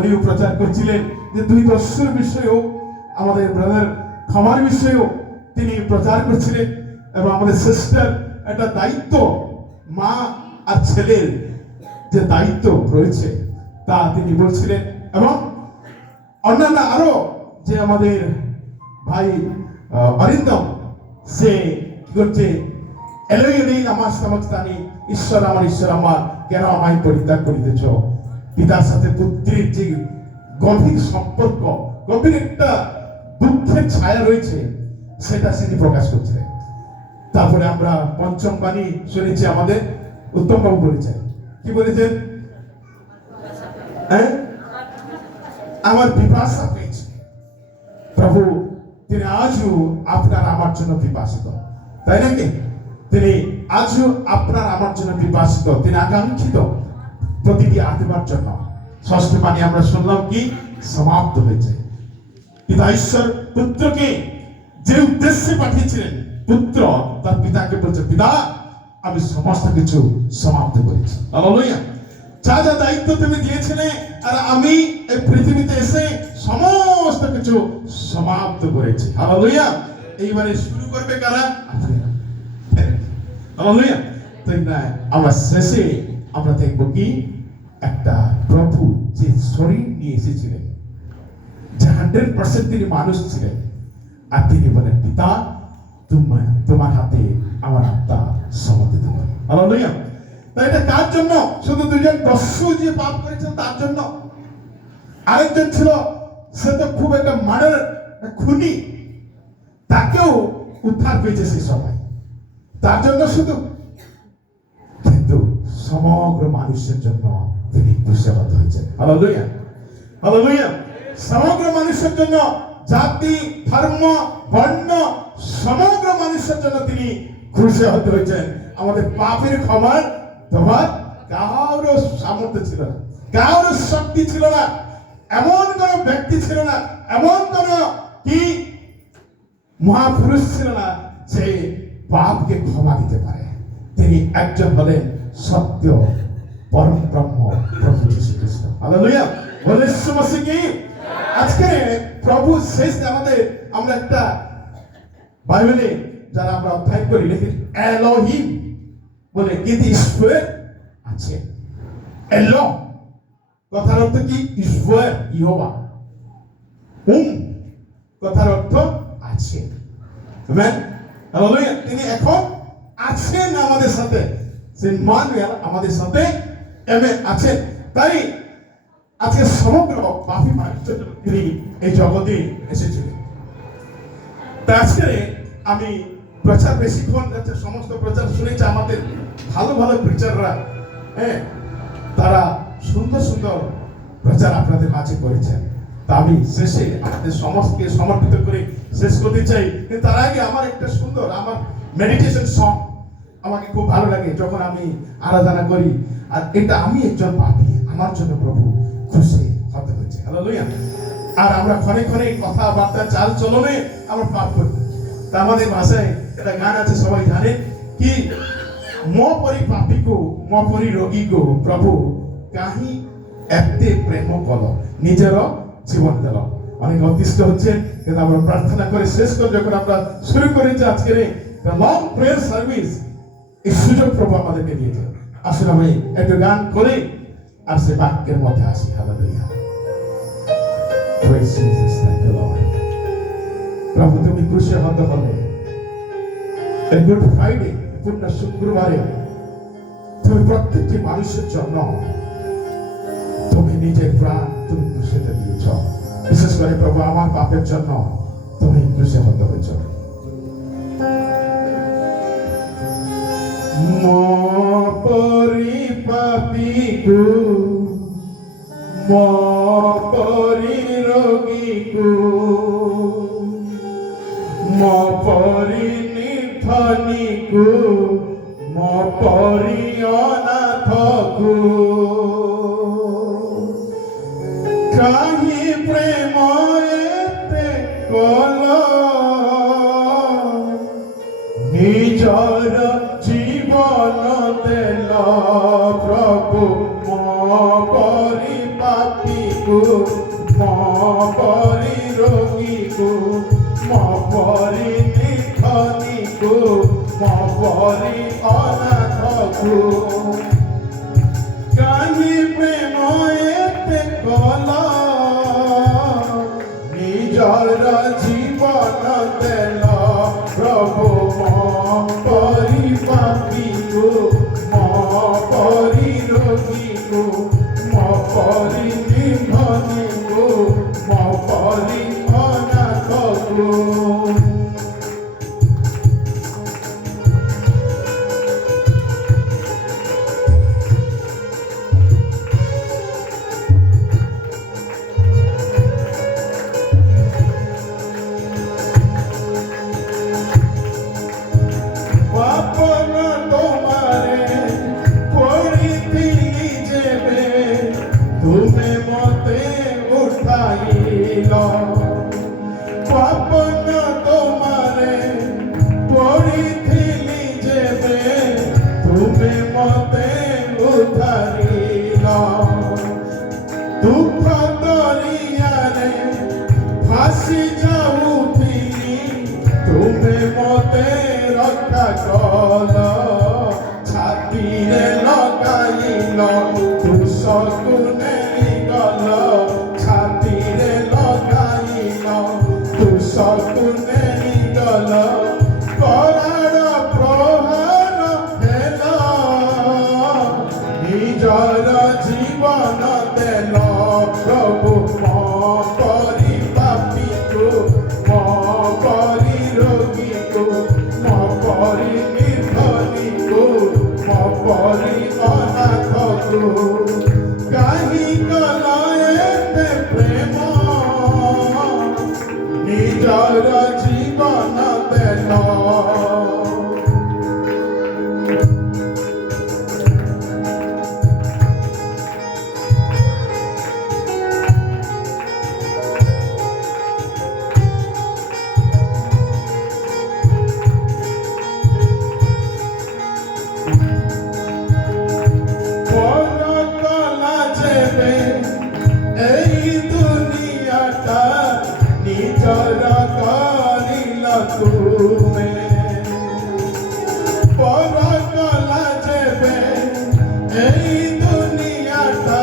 উনিও প্রচার করছিলেন যে দুই দর্শের বিষয়েও আমাদের ব্রাদার ক্ষমার বিষয়েও তিনি প্রচার করছিলেন এবং আমাদের সিস্টার একটা দায়িত্ব মা আর ছেলের যে দায়িত্ব রয়েছে তা তিনি বলছিলেন এবং অন্যান্য আরো যে আমাদের ভাই অরিন্দম সে কি করছে এলোই এলোই আমার সমস্তানি ঈশ্বর আমার কেন আমায় পরিত্যাগ করিতেছ পিতার সাথে পুত্রের যে গভীর সম্পর্ক গভীর একটা দুঃখের ছায়া রয়েছে সেটা তিনি প্রকাশ করছিলেন। তারপরে আমরা পঞ্চম বাণী শুনেছি আমাদের উত্তম বাবু বলেছেন কি বলেছেন আমার পিপাসা পেয়েছে প্রভু তিনি আজও আপনার আমার জন্য পিপাসিত তাই নাকি তিনি আজও আপনার আমার জন্য পিপাসিত তিনি আকাঙ্ক্ষিত প্রতিটি আত্মার জন্য। ষষ্ঠ বাণী আমরা শুনলাম কি সমাপ্ত হয়েছে। পিতা ঈশ্বর পুত্রকে যে উদ্দেশ্যে পাঠিয়েছিলেন পুত্র তার পিতাকে বলছে পিতা আমি সমস্ত কিছু সমাপ্ত করেছি। হালেলুয়া। যা যা দায়িত্ব তুমি দিয়েছিলে আর আমি এই পৃথিবীতে এসে সমস্ত কিছু সমাপ্ত করেছি। হালেলুয়া। এইবারে শুরু করবে কারা? হালেলুয়া। তাই না আমরা শেষে আমরা দেখব কি একটা প্রভু যে শরীর নিয়ে এসেছিলেন যে 100% তিনি মানুষ ছিলেন আর তিনি বলেন পিতা তোমার হাতে আমার আত্মা সমর্পিত করি। হালেলুয়া। তাই এটা কার জন্য? শুধু দুজন দস্যু যে পাপ করেছেন তার জন্য। আরেকজন ছিল সে তো খুব একটা মার্ডার খুনি তাকেও উদ্ধার পেয়েছে সেই সময় তার জন্য শুধু কিন্তু সমগ্র মানুষের জন্য তিনি ক্রুশিত হয়েছেন। হালেলুয়া। হালেলুয়া। সমগ্র মানুষের জন্য জাতি ধর্ম বর্ণ সমগ্র মানুষের জন্য তিনি ক্রুশিত হয়েছেন। আমাদের পাপের ক্ষমার দেওয়ার কারো সামর্থ্য ছিল না কারো শক্তি ছিল না এমন কোন ব্যক্তি ছিল না এমন কোন কি মহাপুরুষ ছিল না যে পাপকে ক্ষমা দিতে পারে। তিনি একজন হলেন সত্য পরম ব্রহ্ম প্রভু যীশু খ্রিস্ট। হালেলুয়া। বলে সুমসি কি আজকে প্রভু শেষ আমাদের আমরা একটা বাইবেলে যারা আমরা অধ্যয়ন করি লিখি এলোহিম বলে কিন্তু ঈশ্বর আছে। এলো কথার অর্থ কি? ঈশ্বর ইহোবা। কথার অর্থ আছে। আমেন। হালেলুয়া। তিনি এখন আছেন আমাদের সাথে সে ইম্মানুয়েল আমাদের সাথে আছেন। তাই আজকে সমগ্র পাপী মানুষের জন্য তিনি এই জগতে এসেছিলেন। তাই আজকে আমি প্রচার বেশিক্ষণ যাচ্ছে সমস্ত প্রচার শুনেছি আমাদের ভালো ভালো প্রিচাররা তারা সুন্দর সুন্দর প্রচার আপনাদের মাঝে করেছেন। তা আমি শেষে আপনাদের সমস্তকে সমর্পিত করে শেষ করতে চাই। তার আগে আমার একটা সুন্দর আমার মেডিটেশন সং আমাকে খুব ভালো লাগে যখন আমি আরাধনা করি আর এটা আমি একজন পাপী আমার জন্য প্রভু খুশি হতে হয়েছে। হালেলুয়া। আর আমরা ক্ষণে ক্ষণে কথাবার্তা চাল চলনে আমরা পাপ করি। তা আমাদের ভাষায় একটা গান আছে সবাই জানে কি মো পরি পাপীকো মো পরি রোগীকো প্রভু কাহি এতে প্রেম কল নিজের জীবন দিল। অনেক অতিষ্ঠ হচ্ছে কিন্তু আমরা প্রার্থনা করে শেষ করে যখন আমরা শুরু করেছি আজকের লং প্রেয়ার সার্ভিস এই সুযোগ প্রভু আমাদেরকে দিয়েছে। আসলে আমি একটু গান করে আর সে বাক্যের মধ্যে আসি। Hallelujah. Praise Jesus, thank you Lord. প্রভু তুমি ক্রুশে হতে হবে এই গুড ফ্রাইডে পূর্ণ শুক্রবারে তুমি প্রত্যেকটি মানুষের জন্য তুমি নিজের প্রাণ তুমি ক্রুশিতে দিয়েছ। বিশেষ করে প্রভু আমার পাপের জন্য তুমি ক্রুশে হতে হয়েছ। মো পরি পাপীকো মো পরি রোগীকো মো পরি নির্ধনীকো মো পরি অনাথকো কাহি প্রেম এতে কল নিজর জীবন দেল প্রভু মো পরি পাপীকো মরি রোগী গো মরি নিধনী গো মরি অনাথ গো কাহি প্রেম এতে কল নিজর জীবন দেল প্রভু মরি পাপী গো মরি রোগী গো মরি নিধনী গো মরি অনাথ গো তুমি মতে উঠাইল পাপন তোমারে পড়িথিলি যেবে তুমি মতে উঠাইল দুঃখ দরিয়ারে ভাসি যাউথিলি তুমি মতে রক্ষা কল ছাতিরে লগাইল দুঃসগুনে গল ছাতিরে লগাইল দুঃসগুনে গল করার প্রহার হেল নিজর জীবন দেল প্রভু মরি পাপী গো মরি রোগী গো মরি নিধনী গো মরি অনাথ গো কাহি কলয়েতে প্রেম নিজর জীবন দেল এই দুনিয়াটা নিজর করিল তুমি পরকলা যেবে এই দুনিয়াটা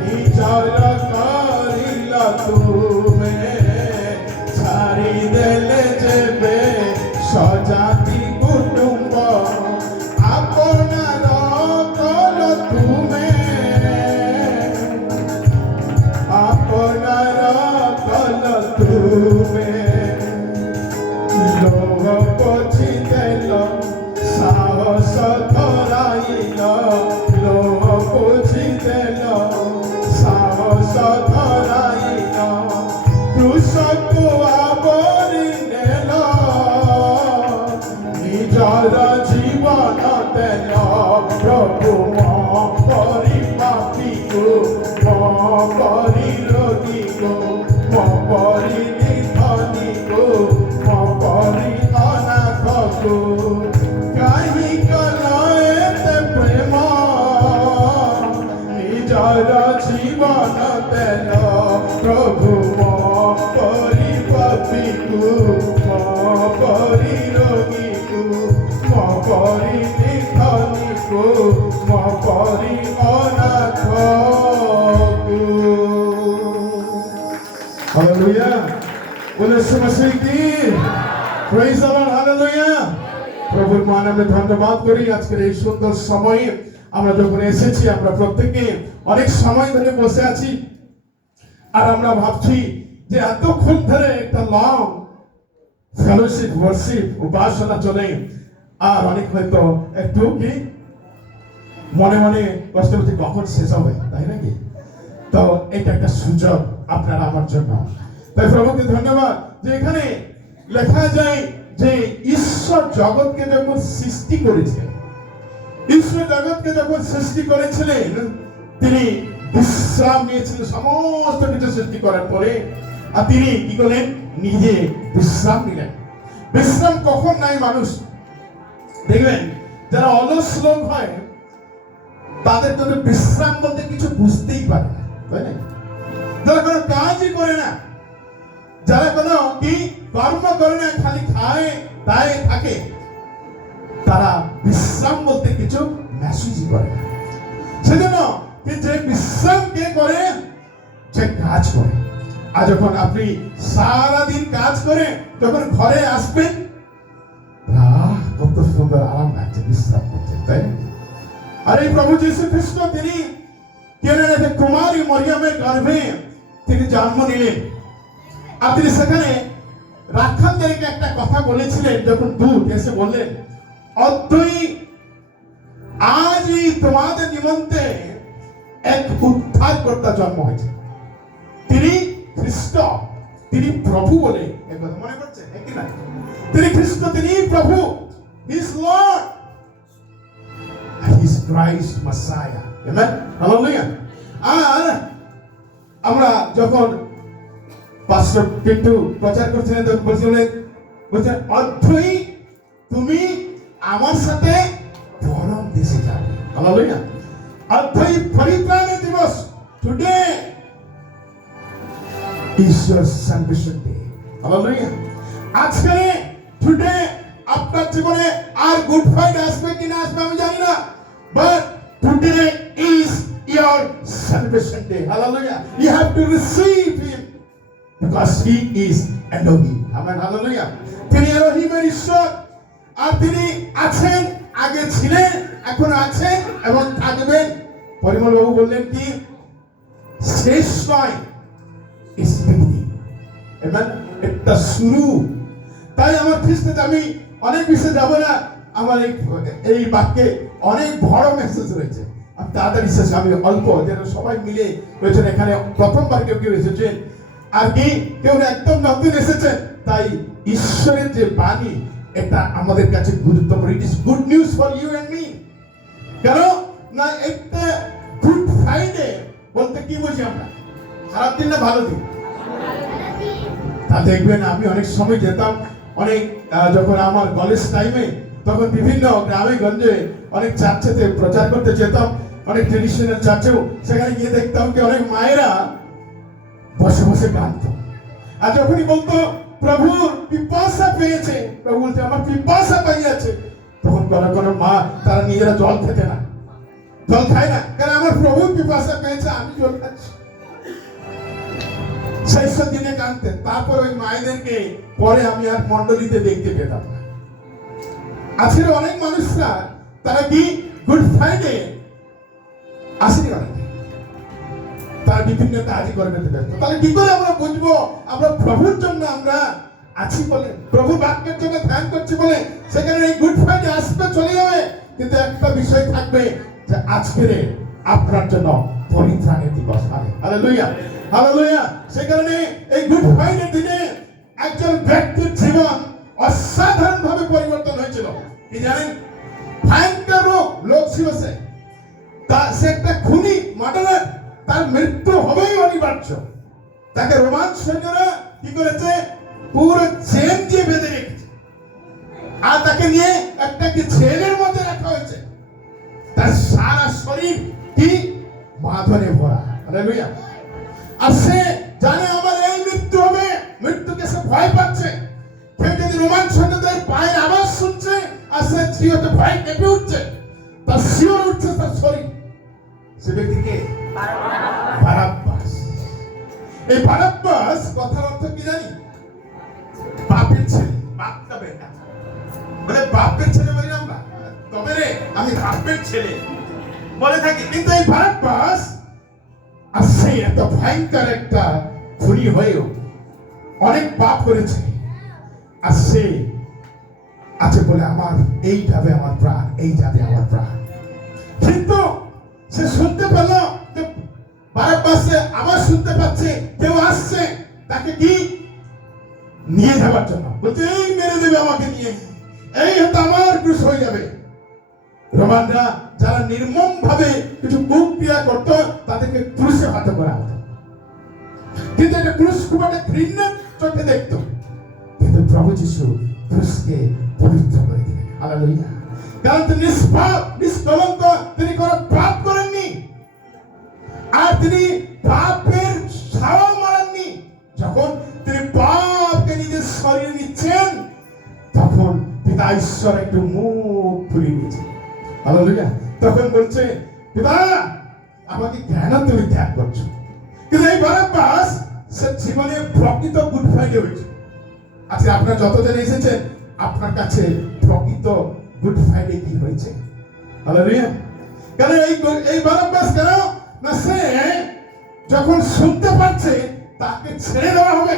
নিজর করিল তুমি ছাড়ি দেলে যেবে সজাতি কুটুম্ব আপনার কল তুমি আপনার কল তুমি লোভ পছি দেল সাহস ধরাইল লোভ পছি দেল সাহস ধরাইল কৃষকু আবরি নেল নিজর জীবন দেল প্রভু মরি পাপী গো মরি রোগী গো মরি নিধনী গো মরি অনাথ গো কাহি কলয়েতে প্রেম নিজর জীবন দেল প্রভু মরি পাপী গো মরি রোগী গো মরি নিধনী গো মরি অনাথ গো হালেলুয়া বলে সুমসিহ কি প্রেজ দ্য লর্ড হালেলুয়া প্রভুর নামে ধন্যবাদ করি আজকের এই সুন্দর সময়ে আমরা যখন এসেছি আমরা প্রত্যেকে অনেক সময় ধরে বসে আছি আর আমরা ভাবছি যে এতক্ষণ ধরে একটা লং ফেলোশিপ ওয়ার্শিপ উপাসনা চলে আর অনেক হয়তো একটু কি মনে মনে কষ্ট হচ্ছে কখন শেষ হবে তাই নাকি তো এটা একটা সুযোগ আপনার আমার জন্য তাই প্রভুকে ধন্যবাদ যে এখানে লেখা যায় যে ঈশ্বর জগৎকে যখন সৃষ্টি করেছিলেন ঈশ্বর জগৎকে যখন সৃষ্টি করেছিলেন তিনি বিশ্রাম নিয়েছিলেন সমস্ত কিছু সৃষ্টি করার পরে আর তিনি কি করলেন নিজে বিশ্রাম নিলেন বিশ্রাম কখন নাই মানুষ দেখবেন যারা অলস লোক হয় তাদের তো বিশ্রাম বলতে কিছু বুঝতেই পারে না তাই না যারা কোনো কাজই করে না, যারা কোনো কি কর্ম করে না, খালি খায় দায় থাকে, তারা বিশ্রাম বলতে কিছু মেসেজই করে না। সেজন্য যে বিশ্রাম কে করে, যে কাজ করে। আর যখন আপনি সারাদিন কাজ করে যখন ঘরে আসবেন, কত সুন্দর আরাম লাগছে, বিশ্রাম করছেন, তাই। আর এই প্রভু যীশু খ্রিস্ট তিনি কেনারে কুমারী মরিয়মের গর্ভে তিনি জন্ম নিলেন। আর তিনি সেখানে রাখালদেরকে একটা কথা বলেছিলেন, যখন দূত এসে বললেন, অদ্বৈ আজই তোমাদের নিমন্তে এক উদ্ধারকর্তা জন্ম হয়েছে, তিনি খ্রিস্ট, তিনি প্রভু বলে। একবার মনে করছে কি না, তিনি খ্রিস্ট, তিনি প্রভু, he is Lord, he is Christ messiah. Amen, hallelujah. আর আমরা যখন পাস্টর পিন্টু প্রচার করছিলেন তখন বলছেন অদ্বৈ তুমি আমার সাথে পরম দেশে যাবে। হালেলুয়া। অদ্বৈ পরিত্রাণের দিবস, today is your salvation day. Hallelujah. আজকে টুডে আপনার জীবনে আর গুড ফ্রাইডে আসবে কিনা আসবে আমি জানি না, but today is your salvation day. Hallelujah. You have to receive him because he is Elohim. Amen. Hallelujah. তিনি এলোহিমের ঈশ্বর, আর তিনি আছেন, আগে ছিলেন, এখন আছেন এবং থাকবেন। পরিমল বাবু বললেন কি, শেষ নয়, একটা শুরু। তাই আমার খ্রিস্টে আমি অনেক বিষয়ে যাব না, আমার এই বাক্যে অনেক বড় মেসেজ রয়েছে। আমি তাড়াতাড়ি শেষ, আমি অল্প, যেন সবাই মিলে রয়েছেন এখানে। প্রথমবার কেউ কেউ এসেছেন, আর কি কেউ একদম নতুন এসেছেন। তাই ঈশ্বরের যে বাণী, এটা আমাদের কাছে গুরুত্বপূর্ণ। It is good news for you and me. কেন না, একটা গুড ফ্রাইডে বলতে কি বুঝি আমরা? খারাপ দিন না ভালো দিন? তা দেখবেন, আমি অনেক সময় যেতাম, অনেক যখন আমার কলেজ টাইমে, তখন বিভিন্ন গ্রামে গঞ্জে অনেক চার্চেতে প্রচার করতে যেতাম, অনেক ট্রেডিশনাল চার্চেও। সেখানে গিয়ে দেখতাম কি অনেক মায়েরা বসে বসে কাঁদত। আর যখনই বলতো প্রভুর পিপাসা পেয়েছে, প্রভু বলতে আমার পিপাসা পাইয়াছে, তখন কোনো কোনো মা তারা নিজেরা জল খেতে না, জল খায় না, কারণ আমার প্রভুর পিপাসা পেয়েছে, আমি জল খাচ্ছি। সেই সব দিনে কাঁদতেন। তারপর ওই মায়েদেরকে পরে আমি আর মন্ডলীতে দেখতে পেতাম না। আজকের অনেক মানুষরা তারা কি গুড ফ্রাইডে আসেনি, অনেকে তারা বিভিন্ন কাজই করবে ব্যস্ত। তাহলে কি করে আমরা বুঝবো আমরা প্রভুর জন্য আমরা আছি বলে, প্রভু বাক্যের জন্য ধ্যান করছি বলে সেখানে এই গুড ফ্রাইডে আসবে, চলে যাবে, কিন্তু একটা বিষয় থাকবে যে আজকের আপনার জন্য পরিত্রাণের দিবস। Hallelujah, hallelujah. সেই কারণে এই গুড ফ্রাইডে দিনে একজন ব্যক্তির জীবন অসাধারণ ভাবে পরিবর্তন হয়েছিল। কি জানেন? ভয়ঙ্কর লোক ছিল সে, সে একটা খুনি, মার্ডারার, তার মৃত্যু হবেই অনিবার্য। তাকে রোমান সৈন্যরা কি করেছে, পুরো চেন দিয়ে বেঁধে রেখেছে, আর তাকে নিয়ে একটা কি জেলের মধ্যে রাখা হয়েছে। তার সারা শরীর কি মাধনে ভরা। হালেলুয়া। আর সে জানে আমার এই মৃত্যু হবে, মৃত্যুকে সে ভয় পাচ্ছে। কেউ যদি রোমান সৈন্যদের পায়ের আওয়াজ শুনছে আর সে চিরতে ভয় কেঁপে উঠছে, তার শিওর উঠছে তার শরীর। সে ব্যক্তিকে বারাব্বাস। এই বারাব্বাস কথার অর্থ কি জানি? বাপের ছেলে, বাপটা বেটা, মানে বাপের ছেলে বলি আমরা, তবে রে আমি বাপের ছেলে বলে থাকি। কিন্তু এই বারাব্বাস আর সেই এত ভয়ঙ্কর একটা খুনি হয়েও অনেক পাপ করেছে, আর সে আছে বলে আমার এই যাবে আমার প্রাণ, এই যাবে আমার প্রাণ। কিন্তু সে শুনতে পেল যে বারাব্বাসে আবার শুনতে পাচ্ছে কেউ আসছে তাকে কি নিয়ে যাওয়ার জন্য, বলছে এই মেরে দেবে আমাকে নিয়ে, এই হয়তো আমার ক্রুশ হয়ে যাবে। রোমানরা যারা নির্মম ভাবে কিছু কুক্রিয়া করতো তাদেরকে ক্রুশে হাতে করা হতো, কিন্তু এটা ক্রুশ খুব একটা ঘৃণার চোখে দেখতো। কিন্তু প্রভু যীশু ক্রুশকে পবিত্র করে দিলেন। হালেলুয়া। কারণ তিনি নিষ্পাপ, নিষ্কলঙ্ক, তিনি কোনো পাপ করেননি, আর তিনি পাপের ঈশ্বর একটু মুখ খুলে নিয়েছে, হালেলুয়া। তখন বলছে, পিতা আমাকে কেন তুমি ত্যাগ করছো? কিন্তু এই বারাব্বাস সে জীবনে প্রকৃত গুড ফ্রাইডে হয়েছে। আজকে আপনারা যতজন এসেছেন, আপনার কাছে প্রকৃত গুড ফ্রাইডে কি হয়েছে? হালেলুয়া। কেন এই বারাব্বাস কেন না, সে যখন শুনতে পাচ্ছে তাকে ছেড়ে দেওয়া হবে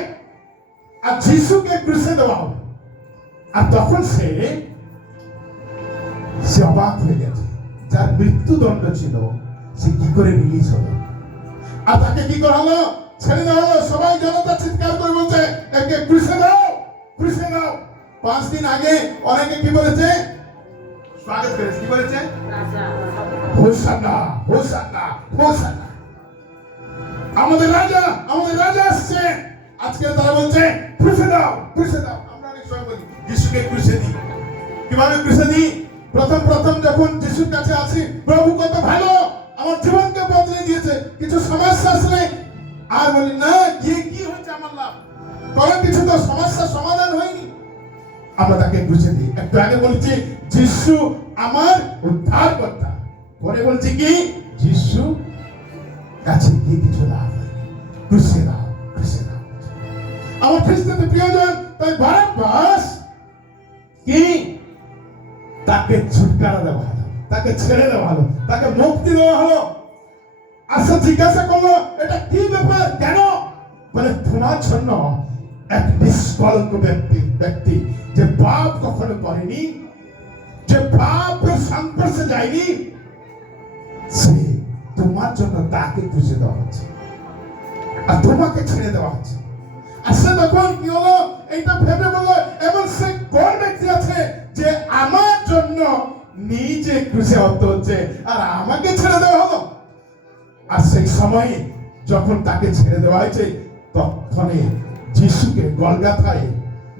আর যিশুকে ক্রুশে দেওয়া হবে, আর তখন সে অবাক হয়ে গেছে। যার মৃত্যুদণ্ড ছিল সে কি করে রিলিজ হলো, আর তাকে কি করা হলো? ছেড়ে দেওয়া হলো। সবাই জনতা চিৎকার করে বলছে, একে ক্রুশে দাও, ক্রুশে দাও। 5 দিন আগে অনেকে কি বলেছে? স্বাগত করেছে, কি বলেছে? হোসানা, হোসানা, হোসানা, আমাদের রাজা, আমাদের রাজা আসছে। আজকে তারা বলছে ক্রুশে দাও, ক্রুশে দাও। আমরা অনেক সময় বলি যিশুকে ক্রুশে দিই। কিভাবে ক্রুশে দিই? প্রথম যখন যিশুর কাছে আসি, প্রভু কত ভালো, আমার জীবনকে বদলে দিয়েছে, কিছু সমস্যা আসলে আর বলি না গিয়ে কি হয়েছে আমার লাভ, কারণ কিছু তো সমস্যা সমাধান হয়নি, আমরা তাকে ক্রুশে দিই। একটু আগে বলছি যিশু আমার উদ্ধারকর্তা, পরে বলছি কি যিশু কাছে গিয়ে কিছু লাভ হয়নি, ক্রুশে দাও, ক্রুশে দাও। আমার খ্রিস্টানদের প্রিয়জন, তাই বারাব্বাস কি তাকে ছুটকারা দেওয়া হলো, তাকে ছেড়ে দেওয়া হলো, তাকে মুক্তি দেওয়া হলো। আচ্ছা জিজ্ঞাসা করলো, এটা কি ব্যাপার, কেন? বলে তোমার জন্য এক নিষ্কলঙ্ক ব্যক্তি যে পাপ কখনো করেনি, যে পাপের সংস্পর্শে যায়নি, সে তোমার জন্য তাকে খুঁজে দেওয়া হচ্ছে আর তোমাকে ছেড়ে দেওয়া হচ্ছে। আর সে তখন কি হলো, এইটা ভেবে বললো, এবং সে কোন ব্যক্তি আছে যে আমার জন্য নিজে ক্রুশে হতে হচ্ছে আর আমাকে ছেড়ে দেওয়া হলো? আর সেই সময়ে যখন তাকে ছেড়ে দেওয়া হয়েছে, তখনই যিশুকে গলগাথায়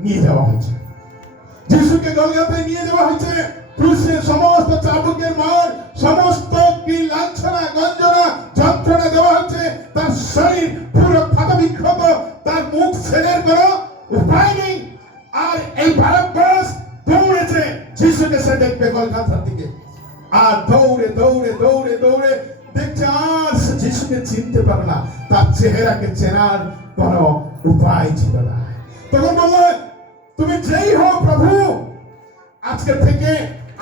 নিয়ে যাওয়া হয়েছে। যিশুকে গলগাথায় নিয়ে যাওয়া হয়েছে। ক্রুশে সমস্ত চাবুকের মার, সমস্ত কি লাঞ্ছনা, গঞ্জনা, যন্ত্রণা দেওয়া হচ্ছে। তার শরীর পুরো ক্ষত বিক্ষত, তার মুখ ছেলের কোনো উপায় নেই। আর এই বারাব্বাস দৌড়েছে যিশুকে সে দেখবে গলগাথার দিকে, আর দৌড়ে দৌড়ে দৌড়ে দৌড়ে দেখছে আর সে যিশুকে চিনতে পারে না, তার চেহারাকে চেনার কোনো উপায় ছিল না। তখন বললো, তুমি যেই হও প্রভু, আজকে থেকে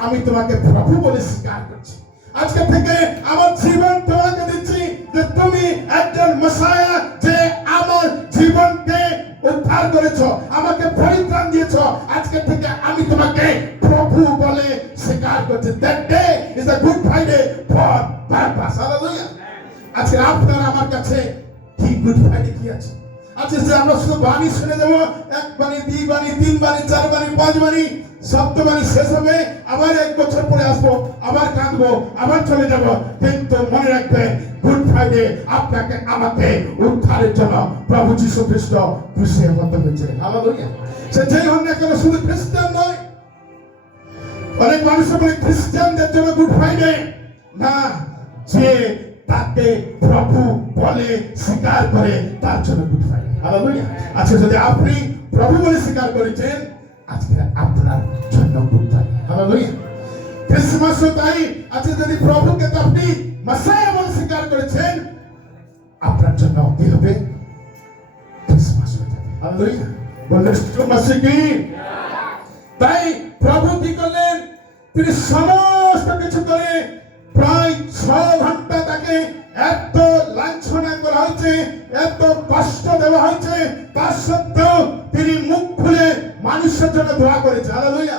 আমি তোমাকে প্রভু বলে স্বীকার করছি। আজকে থেকে আমার জীবন তোমাকে দিচ্ছি, যে তুমি একজন মেসায়া, যে আমার জীবনকে উদ্ধার করেছো, আমাকে পরিত্রাণ দিয়েছো। আজকে থেকে আমি তোমাকে প্রভু বলে স্বীকার করছি। That day is a good Friday for Barabbas. Hallelujah. আজকে আপনার আমার কাছে কি গুড ফ্রাইডে কি আছে? আজকে যে আমরা শুধু বাণী শুনে দেবো, 1 বাণী, 2 বাণী, 3 বাণী, 4 বাণী, 5 বাণী, সপ্তবাণী শেষ হবে, আবার 1 বছর পরে আসবো, আবার কাঁদবো, আবার চলে যাব। কিন্তু মনে রাখবে, গুড ফ্রাইডে আপনাকে আমাকে উদ্ধারের জন্য প্রভু যীশু খ্রিস্ট ক্রুশে হতে হয়েছে। হালেলুয়া। সে যেই হন না কেন, শুধু খ্রিস্টান নয়। অনেক মানুষ বলে খ্রিস্টানদের জন্য গুড ফ্রাইডে না, যে তাকে প্রভু বলে স্বীকার করে তার জন্য গুড ফ্রাইডে। হালেলুয়া। আচ্ছা, যদি আপনি প্রভু বলে স্বীকার করেছেন, আজকে আপনার জন্য গুড ফ্রাইডে। হালেলুয়া। ক্রিসমাসও তাই। আচ্ছা, যদি প্রভুকে আপনি মেসায়া বলে স্বীকার করেছেন, আপনার জন্য কি হবে? ক্রিসমাস হয়ে যাবে। হালেলুয়া। বললেন ক্রিসমাস কি? তাই প্রভু কি করলেন? তিনি সমস্ত কিছু করে প্রায় 6 ঘন্টা তাকে এত লাঞ্ছনা করা হয়েছে, এত কষ্ট দেওয়া হয়েছে, তার সত্ত্বেও তিনি মুখ খুলে মানুষের জন্য দোয়া করেছে। হালেলুয়া।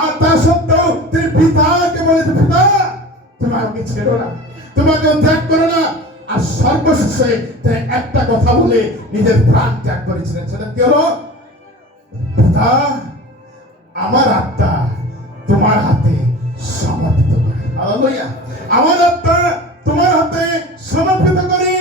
আর তার সত্ত্বেও তিনি পিতাকে বলেছে, পিতা তুমি আমাকে ছেড়ো না, তোমাকে ত্যাগ করো না। আর সর্বশেষে তিনি একটা কথা বলে নিজের প্রাণ ত্যাগ করেছিলেন। সেটা কি হলো? পিতা আমার আত্মা তোমার হাতে সমর্পিত করে। হালেলুয়া। আমার আত্মা তোমার হাতে সমর্পিত করি।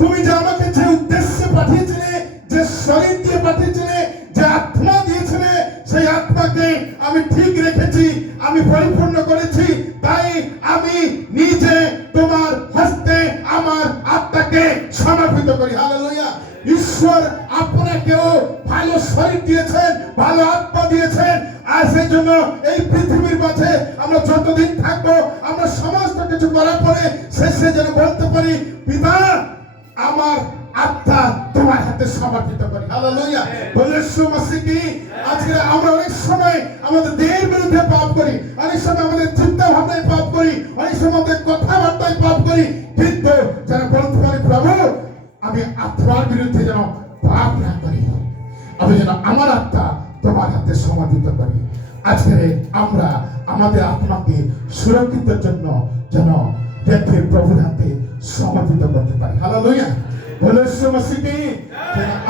তুমি যে আমাকে যে উদ্দেশ্যে পাঠিয়েছিলে, যে শরীর দিয়ে পাঠিয়েছিলে, যে আত্মা দিয়েছিলে, সেই আত্মাকে আমি ঠিক রেখেছি, আমি পরিপূর্ণ করেছি। তাই আমি নিজে তোমার হস্তে আমার আত্মাকে সমর্পিত করি। হালেলুয়া। ঈশ্বর আপনাকেও ভালো শরীর দিয়েছেন, ভালো আত্মা দিয়েছেন। আর সেই জন্য এই পৃথিবীর মাঝে আমরা যতদিন থাকবো, আমরা সমস্ত কিছু করার পরে শেষে যেন বলতে পারি, পিতা আমার আত্মা তোমার হাতে সমর্পিত করি। হালেলুয়া। বলে সুমসি কি আজকে আমরা অনেক সময় আমাদের দেহের বিরুদ্ধে পাপ করি, অনেক সময় আমাদের চিন্তা ভাবনায় পাপ করি, অনেক সময় আমাদের কথাবার্তায় পাপ করি, কিন্তু যেন বলতে পারি প্রভু আমি আত্মার বিরুদ্ধে যেন পাপ না করি, আমি যেন আমার আত্মা তোমার হাতে সমর্পিত করি। আজকে আমরা আমাদের আত্মাকে সুরক্ষিতের জন্য যেন রেখে প্রভুর হাতে সমর্পিত করতে পারি। হালেলুয়া। বলে সুমসি কি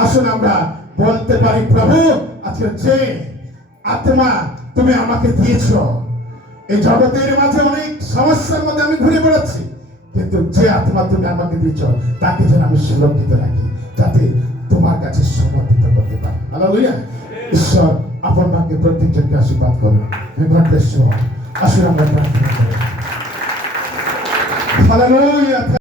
আসুন আমরা বলতে পারি প্রভু আজকে যে আত্মা তুমি আমাকে দিয়েছো, এই জগতের মাঝে অনেক সমস্যার মধ্যে আমি ঘুরে বেড়াচ্ছি, কিন্তু যে আত্মা তুমি আমাকে দিয়েছ তাকে যেন আমি সুরক্ষিত রাখি, যাতে তোমার কাছে সমর্পিত করতে পারি। হালেলুয়া। ঈশ্বর আপনাকে প্রত্যেকজনকে আশীর্বাদ করুন। God bless you. আসুন আমরা প্রার্থনা করি। হালেলুয়া।